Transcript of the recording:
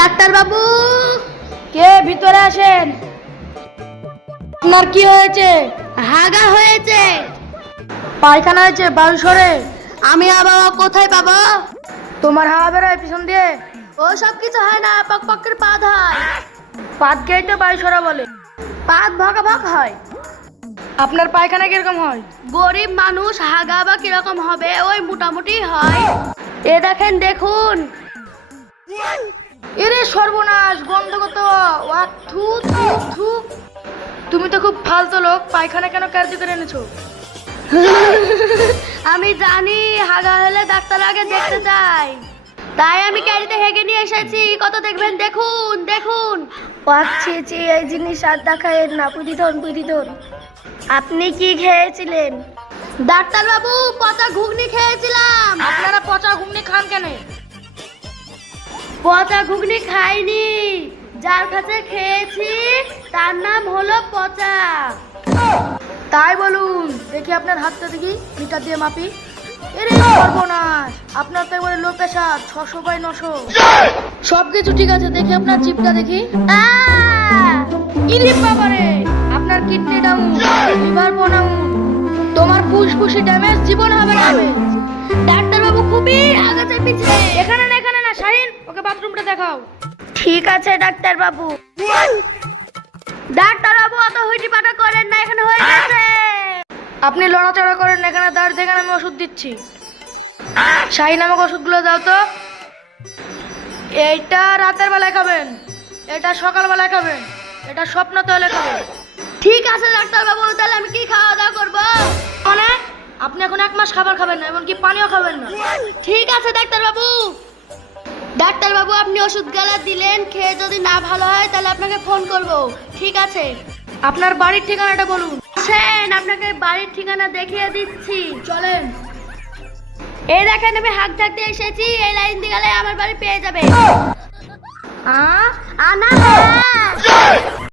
Doctor বাবু কে ভিতরে আসেন? আপনার কি হয়েছে? হাগা হয়েছে। পায়খানা হয়েছে বায়ু সরে আমি আবার কোথায় পাবো? তোমার হাওয়া বেরোয় পিছন দিয়ে। ও সব কিছু হয় না পক পকের পাদ হয়। পাত খেয়ে তো বায়ু সরা বলে? পাদ ভকা ভক হয়। আপনার পায়খানা কীরকম হয়? গরিব মানুষ হাগা বা কীরকম হবে ওই মোটামুটি হয়। এ দেখেন দেখুন। এরে সর্বনাশ গন্ধ কত ওয়া থু থু থু তুমি তো খুব ফালতু লোক পায়খানা কেন কার্য করে এনেছো? আমি জানি হাগা হলে ডাক্তার আগে দেখতে চাই। তাই আমি ক্যারিতে হেগে নিয়ে এসেছি কত দেখবেন? দেখুন দেখুন। পাচ্ছি এই জিনিস আর দেখায় না পুদিধন পুদিধন। আপনি কি খেয়েছিলেন? ডাক্তার বাবু পচা ঘুগনি খেয়েছিলাম। পচা ঘুগনি খাইনি। যার কাছে খেয়েছি, তার নাম হলো পচা। তাই বলুন, দেখি আপনার হাতটা দেখি, মিটার দিয়ে মাপি। এরে, সর্বনাশ! আপনার তো একবারে লো প্রেশার ছশো বাই নশো। সব কিছু ঠিক আছে, দেখি আপনার চিপটা দেখি! ইরে বাবারে, আপনার কিডনি ডাউন লিভার ডাউন তোমার ফুসফুসি ড্যামেজ জীবন হবে না ডাক্তার বাবু দেখাও। ঠিক আছে ডাক্তার বাবু ডাক্তার বাবু অত হুইটি পাটা করেন না এখানে হয়ে গেছে। আপনি লড়াচড়া করেন না, এখানে দাঁড় থেকে আমি ওষুধ দিচ্ছি। শাহিন আমাকে ওষুধগুলো দাও তো। এইটা রাতের বেলায় খাবেন এটা সকালবেলায় খাবেন এটা স্বপ্ন তলে খাবেন। ঠিক আছে ডাক্তার বাবু তাহলে আমি কি খাওয়া দাওয়া করব? মানে? আপনি এখন এক মাস খাবার খাবেন না এমনকি পানিও খাবেন না। ঠিক আছে ডাক্তার বাবু ডাক্তার বাবু আপনি ওষুধ গেলা দিলেন, খেয়ে যদি না ভালো হয়, তাহলে আপনাকে ফোন করব। ঠিক আছে? আপনার বাড়ির ঠিকানাটা বলুন। হ্যাঁ আপনাকে বাড়ির ঠিকানা দেখিয়ে দিচ্ছি। চলেন। এই দেখেন, আমি হাঁক থাকতে এসেছি। এই লাইন দিয়ে গেলে আমার বাড়ি পেয়ে যাবে আ? আনা